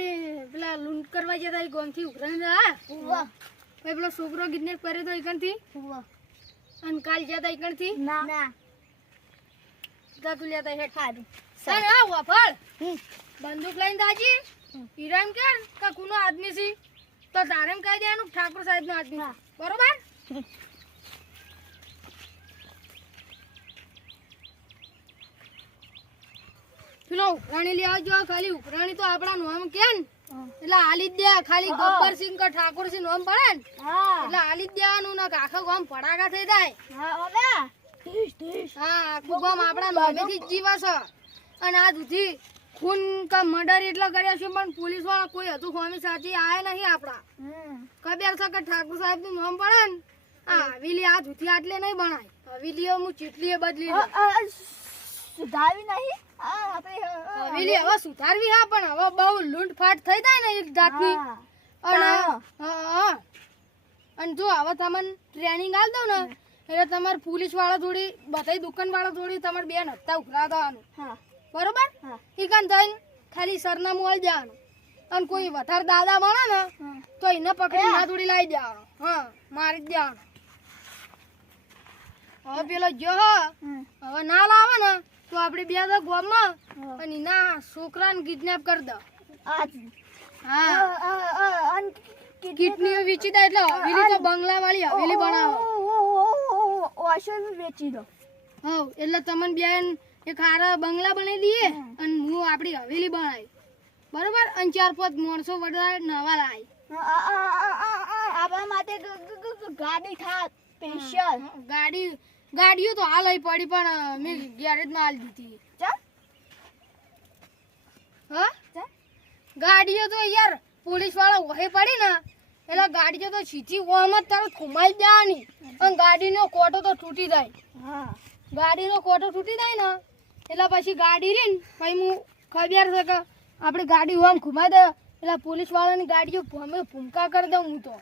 આપણે પેલા લૂંટ કરવા જતા ગોમથી ઉઘરાઈને હા વાહ ભાઈ પેલો છોકરો કિડનેપ કર્યો તો એકણથી વાહ અને કાલ જતા એકણથી ના જા તું લેતા હેઠ સારું સર હા વાફળ હમ બંદૂક લઈને દાજી ઈરાન કર કે કુનો આદમી છે તો તારે એમ કહી દેવાનું ઠાકોર સાહેબ નો આદમી હા. બરોબર પેલો ઉઘરાણી લેવા જો ખાલી ઉઘરાણી તો આપણા નામ કે ને એટલે હાલી જ દે ખાલી ગબ્બરસિંહ કે ઠાકોરસિંહ નામ પડે ને હા એટલે હાલી જ દેવાનું ને આખો ગામ ફટાકા થઈ જાય હા ઓબે ટીશ હા આખું ગામ આપણા નામેથી જ જીવે છે અને આ સુધી ખૂન કે મર્ડર એટલા કર્યા છે પણ પોલીસ વાળા કોઈ હતું ખોમી સાચી આયા નહીં આપણા ખબર છે કે ઠાકોર સાહેબ નું નામ પડે ને આ હવેલી આ જૂથી આટલે નહીં બનાય હવેલી હું ચીટલી બદલી લઉં. સુધાવી નહીં હવેલી હવે સુધારવી હા પણ હવે બહુ લૂંટફાટ થઈ જાય ને એક જાતની અને હા અને જો હવે તમને ટ્રેનિંગ આલ દઉં ને એટલે તમારે પોલીસ વાળા જોડી બધાય દુકાન વાળા જોડી તમારે બે નતા ઉઘરા દેવાનું હા બરોબર ઈકન થઈને ખાલી સરનામું આલી દેવાનું અને કોઈ વધારે દાદા બને ને તો એને પકડી ના જોડી લાવી દેવાનો હા મારી જ દેવાનો હવે પેલો જો હવે ના લાવે ને તો આપણે બે તો ગામમાં અને એના છોકરાને કિડનેપ કરી દો હા કિડની વેચી દે એટલે હવેલી તો બંગલા વાળી હવેલી બનાવો વેચી દો હા એટલે તમને બેન એક હારા બંગલા બનાવી દઈએ અને હું આપણી હવેલી બનાવી બરોબર અને 4-5 માણસો વધારે નવા લાવી આપણા માટે ગાડી થા સ્પેશિયલ ગાડીઓ તો હાલ આવી પડી પણ મેં ગેરેજમાં હાલ દીધી હા ગાડીઓ તો યાર પોલીસ વાળા વહે પડી ને એટલે ગાડીઓ તો સીધી ઓમ જ તરત ઘુમાઈ દેવાની અને ગાડીનો કોટો તો તૂટી જાય ગાડીનો કોટો તૂટી જાય ને એટલે પછી ગાડી રહી ને પછી હું ખબર છે કે આપણે ગાડી ઓમ ઘુમાઈ દે એટલે પોલીસ વાળાની ગાડીઓ ભૂમકા કરી દઉં હું તો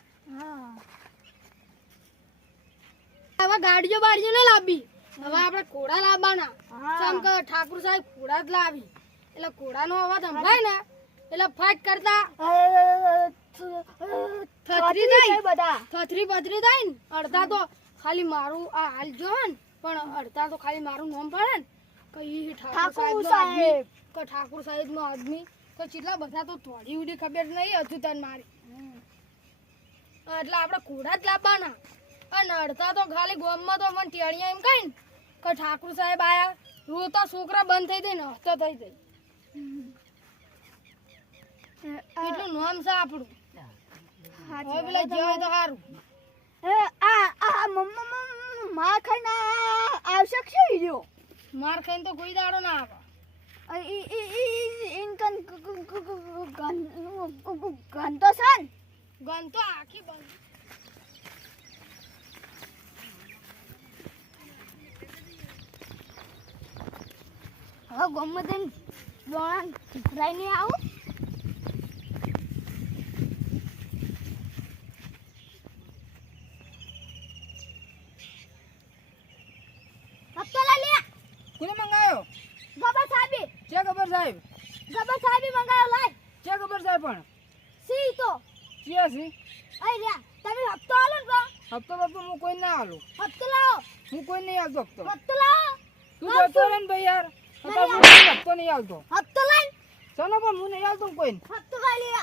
હવે ગાડીઓ બાડીઓ નહીં લાવવી હવે આપણે ઘોડા લાવવાના કેમ કે ઠાકોર સાહેબ ઘોડા જ લાવી એટલે ઘોડાનો અવાજ સંભળાય ને એટલે ફાટ કરતા થથરી પથરી થાય ને અડધા તો ખાલી મારું આ હાલ જો ને પણ અડધા તો ખાલી મારું નામ પડે ને કે ઈ ઠાકોર સાહેબ કે ઠાકોર સાહેબ નો આદમી તો કેટલા બધા તો થોડી ઉડી ખબર નહીં હતું તને મારી એટલે આપણે ઘોડા જ લાવવાના અને અડધા તો ખાલી ગામમાં તો મને ટેણિયા એમ કઈ ને કે ઠાકોર સાહેબ આયા રોતા છોકરા બંધ થઈ જાય ને હસતો થઈ જાય એટલું નામ છે આપણું હવે પેલા જેવાય તો સારું માર ખાઈને આવશે છે હીરો માર ખાઈને તો કોઈ દાડો ના આવે ઇનકન ગન તો સન ગન તો આખી બંધ હવે ગમે તેમ દોણા લઈને આવું હપ્તો લઈ લે કોને મંગાયો ગબર સાહેબી છે ખબર સાહેબ મંગાયો લાય છે ખબર સાહેબ પણ સી તો ક્યાં છે આઈ લ્યા તમે હપ્તો આલો ને બા હપ્તો બાપુ હું કોઈ ના આલું હપ્તો લાવો હું કોઈ નહીં આલતો હપ્તો હપ્તો લાવો તું જતો રહે ને ભાઈ યાર અત્યારે હું હપ્તો નહીં આલતો હપ્તો લઈ ચાલો પણ હું નહીં આલતો કોઈ હપ્તો લઈ લે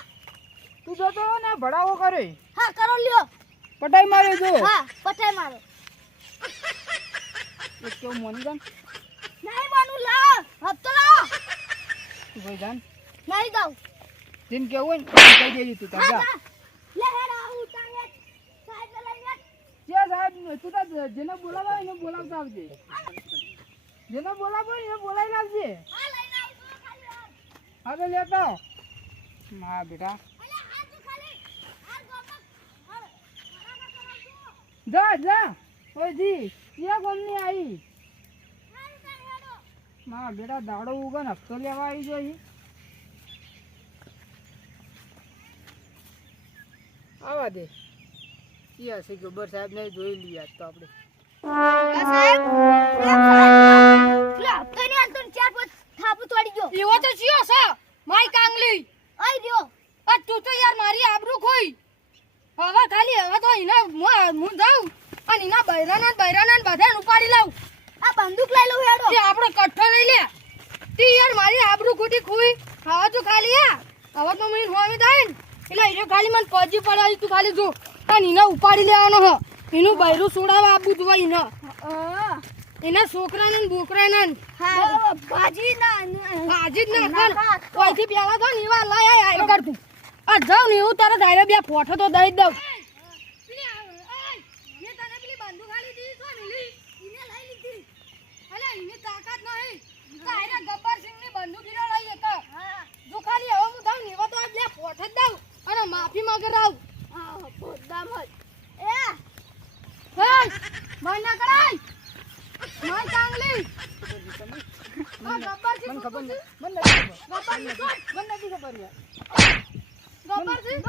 તું જતો રહે ને ભડાવો કરે હા કરો લ્યો પટાઈ માર્યો જો હા પટાઈ મારો એક કેવું મોની જાન નહીં માનું લાવ હપ્તો લાવો તું ભાઈ જાન નહીં દઉં જેમ કેવું હોય ને કહી દેજે તું તાર જા લે હેરા હું તારે સાહેબ લઈને ક્યાં સાહેબ તું તાર જેને બોલાવા હોય એને બોલાવતા આવજે જેને બોલાવો હોય એને બોલાવી લાવજે આ લઈને આવજો ખાલી હા તો લેતો આવ. હા બેટા અલે આ તો ખાલી આ ગોમક જા જા ઓય જી ક્યાં ગમની આવી મારા બેટા દાડો ઉગન હપ્તો લેવા આવી જોઈ આવા દે ક્યાં છે ગબ્બર સાહેબ ને જોઈ લઈએ આજ તો આપણે સાહેબ હપ્તો ને અંતર ચાર પાંચ થાપ તોડી ગયો એવો તો જીઓ છે માય કાંગલી આઈ રહ્યો હું જાઉં અને એના બૈરાના બધાને ઉપાડી લાવું. આ બંદૂક લઈ લઉં હેડો. તે આપણો કઠ્ઠો લઈ લે. તે યાર મારી આબરૂ ખોટી ખોઈ. હવે તો ખાલી હવે તો મને હોમી થાય ને એટલે એને ખાલી મને પજી પડાવી તું ખાલી જો અને એને ઉપાડી લેવાનો હ. એનું બૈરું છોડાવવા આપવું જોઈએ એને. એના છોકરાને ને બોકરાને હા ભાજી ના ભાજી જ ના કર. ઓયથી પેલા તો ને એવા લઈ આય કર તું. આ જાઉં ને એવું તારે ધારે બે ફોટો તો દઈ દઉં. માફી માંગે રાવ ના કરાય માય કાંગલી આ ગબ્બર સિંહ મને ખબર કોણ છે? નહીં. મને નથી ખબર. ગબ્બર સિંહ કોણ? મને નથી ખબર યાર. ગબ્બર સિંહ?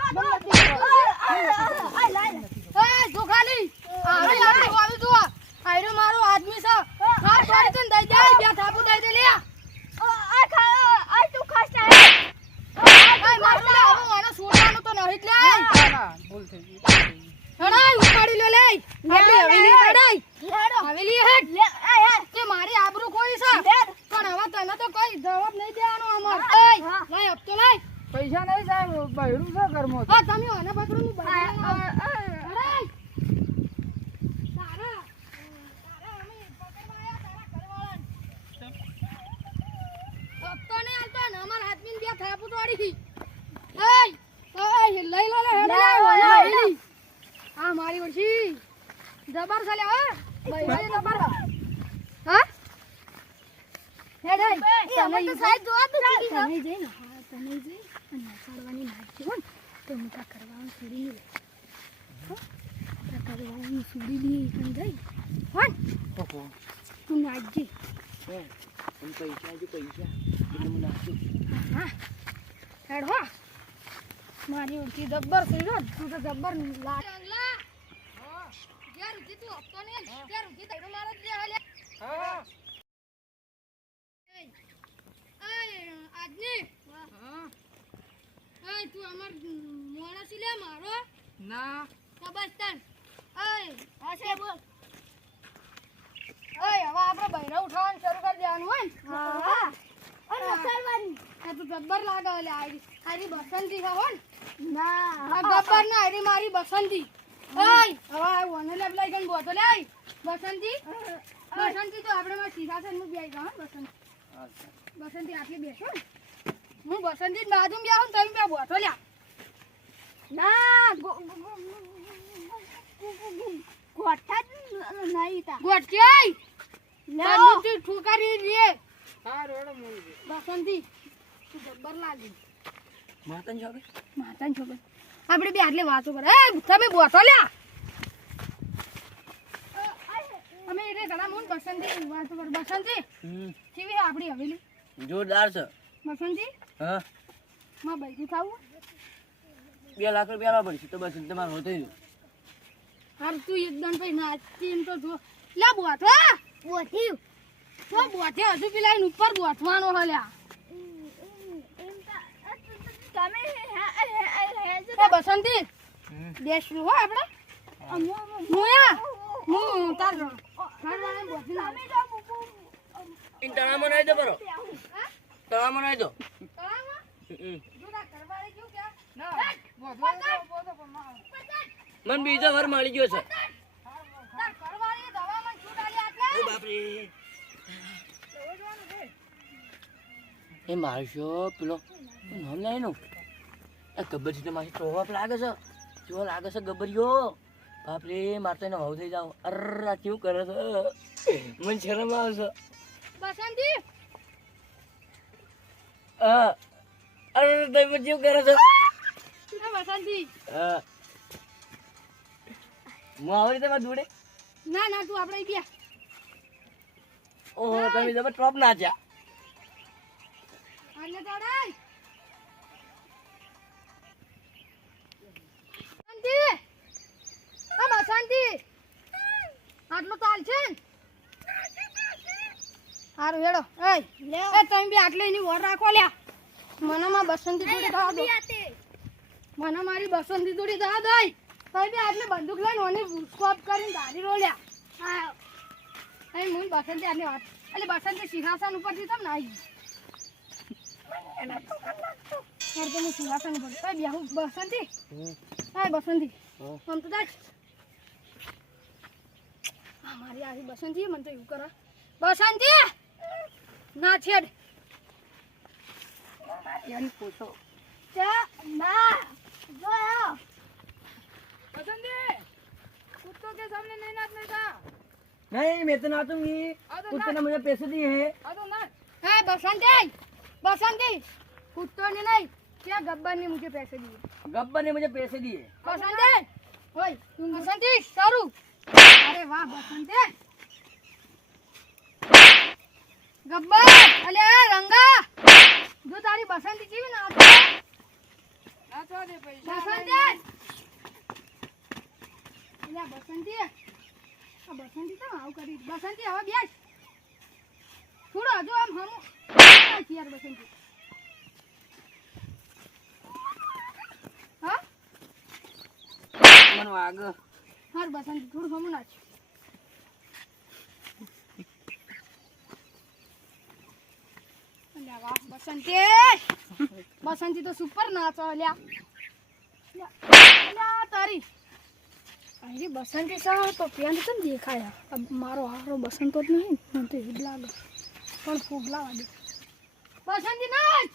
આ એ જો ખાલી આવી આવી જો આયરો મારો આદમી છે. હા છોડી તને દઈ દે બે થાપુ દઈ દે લે. તું ખાસ ભાઈ મારું લે હવે આને છોડવાનું તો નહીં જ લે. ના, ના, ભૂલ થઈ ગઈ. હડાઈ ઉપાડી લો લે. આપણી હવેલી હડાઈ હેડો હવેલી હેડ લે આ યાર તે મારી આબરૂ કોઈ છે હેડ પણ હવે તને તો કોઈ જવાબ નહીં દેવાનો અમાર. હા. લઈ હપ્તો લઈ. પૈસા નહીં સાહેબ બહેરું છે ઘરમાં તો. હા તમે આને પકડો ની બહાર હડાઈ. તારા અમે પકડવા આયા તારા ઘરવાળાને. હપ્તો નહીં આલતો ને અમાર આદમીને બે થાપુ તોડી. લઈ લો લે હેડ લે ઓલા હવેલી. આ મારી વરસી જબર છે લે હા ભાઈ જબર હા હેડ હેડ તમે તો સાહેબ જોવા તો ચીકી છો. તમે જઈ ને હા તમે જઈ અને નાખવાની નાખી હો ને તો હું તા કરવાનું છોડી નહીં હો તા કરવાનું છોડી દઈએ પણ જઈ હો ને ઓહો. તું નાખજે એમ પૈસા એટલે હું નાખું. હા હેડ હો મારી ઉઠી જબ્બર થઈ ગયો તું તો જબ્બર લા જ્યાં ઉઠી તું હપ્તો ને ત્યાં ઉઠી તૈરો મારો જ લે હાલે હા. આજની તું અમાર મોણસી લે મારો ના. કબસ્તન હશે બોલ હવે આપણે બૈરા ઉઠાવવાનું શરૂ કરી દેવાનું હોય ને હા અને મસાલવાની તું જબ્બર લાગે ઓલે આરી બસંતી છે હો ને ના આ ગબ્બર ના આરી મારી બસંતી ઓય હવે ઓને લે લઈ ગન બોતો લે બસંતી બસંતી તો આપણે માં સીધા છે હું બેઈ જાઉં બસંતી બસંતી આટલી બેસો ને હું બસંતી બાજુ બેહું તમે બે બોતો લે ના ગોઠા જ નહીં તા ગોટકી લેવો તું ઠુકારી લે હા રોડ મોડી. બસંતી તું જબ્બર લાગી માતાની છોકરી. માતાની છોકરી આપણે બે આટલી વાતો કરે એ તમે બોતો લે અમે એટલે ઘણા મૂન બસંતી વાતો કર બસંતી કેવી આપણી હવેલી જોરદાર છે. બસંતી હા. માં બૈકી ખાવું 2 લાખ રૂપિયા આલવા પડશે તો બસ તમારે હો થઈ ગયું. હાર તું એકદમ પછી નાચતી એમ તો જો લે બોતો બોઠ્યું તો બોતે હજુ પેલા એની ઉપર બોતવાનો હલ્યા તમે એ બસંતી દેશું હો આપણે મોયા હું તાર ઘરવાળાને બોતી લાવ તળામાં નાઈ દો બરો. તળામાં નાઈ દો. તળાવમાં જો તાર ઘરવાળે કેવું કે ના. પકડ. મને બીજો ઘર મળી ગયો છે. તાર ઘરવાળે દવામાં છૂટ આલી આટલે ઓ બાપરે. એ મારશો પેલો નામ લે એનું. આ ગબ્બર છે મારી ટોપ લાગે છે. જો લાગે છે ગબ્બરિયો. બાપરે મારતો એને ભાવ થઈ જાવ. અર્ર આ કેવું કરે છે. મને શરમ આવે છે. બસંતી અરે તમે કેવું કરે છે. એ બસંતી હું આવડી તમારે જોડે. ના ના તું આપણે ગયા ઓહો તમે જબર ટોપ નાચ્યા. આને તોડાય બસંતી આ બસંતી આટલું તાલ છે ને હારું હેડો એ તમે બી આટલે એની વર રાખો લ્યા મને માં બસંતી જોડી થવા દો મને મારી બસંતી જોડી થવા દઈ ભાઈ બી આટલે બંદૂક લઈને ઓની સ્કોપ કરીને ગાડી રોલ્યા. હા અહીં હું બસંતી આટલી વાત એટલે બસંતી સિંહાસન ઉપરથી તમ ના આવી યાર તો હું સિંહાસન ઉપર ભાઈ બેહું બસંતી હા બસંતી આમ તો દાચ મારી આવી બસંતી મને તો એવું કરે બસંતી ના છેડ યાર પૂછો ના જો આવો बसंती कुत्तों के सामने नहीं नाचने का नहीं मैं तो नाचूंगी कुत्ते ने मुझे पैसे दिए हैं है बसंती कुत्तों ने नहीं क्या गब्बर ने मुझे पैसे दिए गब्बर ने मुझे पैसे दिए बसंती ओए तुम बसंती सारू अरे वाह बसंती गब्बर अले रंगा जो तारी बसंती जीवी नाचवा दे पैसा बसंती બસંતી આ બસંતી તો આવ કરી બસંતી હવે બેસ થોડો હજુ આમ હમ યાર બસંતી હા મને વાગ હાર બસંતી થોડું હમ નાચ અલ્યા વાહ બસંતી તો સુપર નાચો અલ્યા તારી અરે બસંતી સા તો પેન્ટ કેમ દેખાયા મારો હારો બસંતો જ નહીં મને તો એવું જ લાગે પણ ફૂગલા વાગે બસંતી નાચ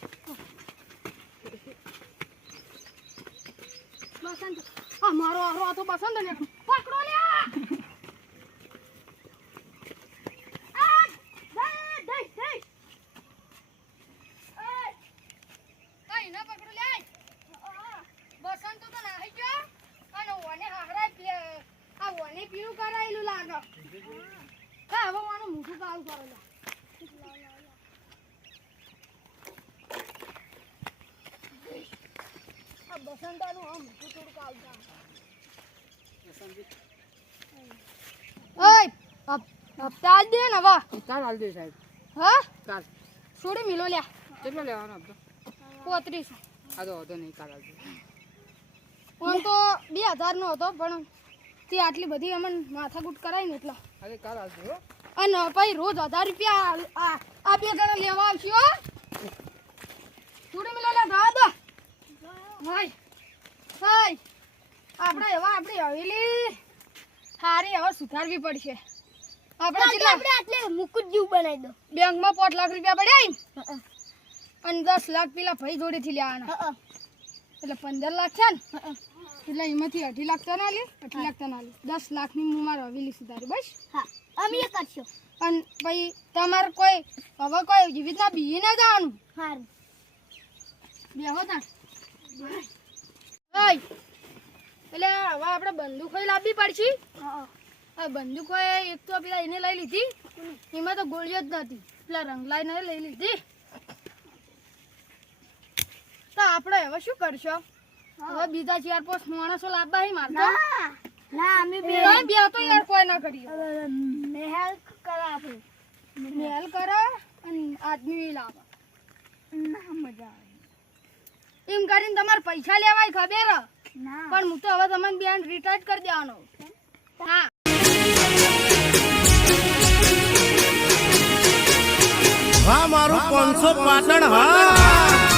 બસંતી આ મારો હારો આ તો બસંત ને પકડો લ્યા આ દઈ ના પકડો લે બસંતો તો નાહી ગયો અને ઓને હારા આ ઓને પીવું કરાયેલું લાગે હા હવે મારું મોઢું કાળું કરેલું આ બસંતાનું આ મોઢું થોડું કાળું થાય ઓય હપ્તા આજ દે ને હવે કાલ હાલ દે સાહેબ હા કાલ છોડી મિલો લ્યા કેટલો લેવાનો હપ્તો 35 આ તો હતો નહીં કાલ હાલ દે આમ તો 2000 નો હતો પણ તે આટલી બધી અમને માથાકૂટ કરાય ને એટલા અરે કાલ હાલ દે અને ભાઈ રોજ 1000 રૂપિયા આ બે જણા લેવા આવશે હો છોડી મિલો લે દાદા ભાઈ ભાઈ આપણે આપણી હવેલી સારી હવે સુધારવી પડશે આપણે આટલે મુકુટ જેવું બનાવી દો બેંકમાં 5 લાખ રૂપિયા પડ્યા અને 10 લાખ પેલા ભાઈ જોડેથી લેવાના એટલે 15 લાખ છે ને એટલે એમાંથી 2.5 લાખ તો ના લે 2.5 લાખ તો ના લે 10 લાખની હું મારો હવેલી સુધારી બસ હા અમે એ કરશો અને ભાઈ તમારે કોઈ હવે કોઈ એવી રીતના બી ના જવાનું સારું બેહો તા ઓય એટલે હવે આપણે બંદૂક હોય લાવવી પડશે હા બંદૂક હોય એક તો પેલા એને લઈ લીધી એમાં તો ગોળીઓ જ નથી પેલા રંગલાઈને લઈ લીધી તો આપણે હવે શું કરશો હવે બીજા 4-5 માણસો લાવવા હી મારતા ના અમે બે તો યાર કોઈ ના કરીએ મહેલ કરો આપણે મહેલ કરો અને આદમી લાવો ના મજા આવે એમ કરીને તમારે પૈસા લેવાય ખબર ના પણ હું તો હવે તમને બેન રિટાયર કરી દેવાનો હા હા મારું 500 પાટણ હા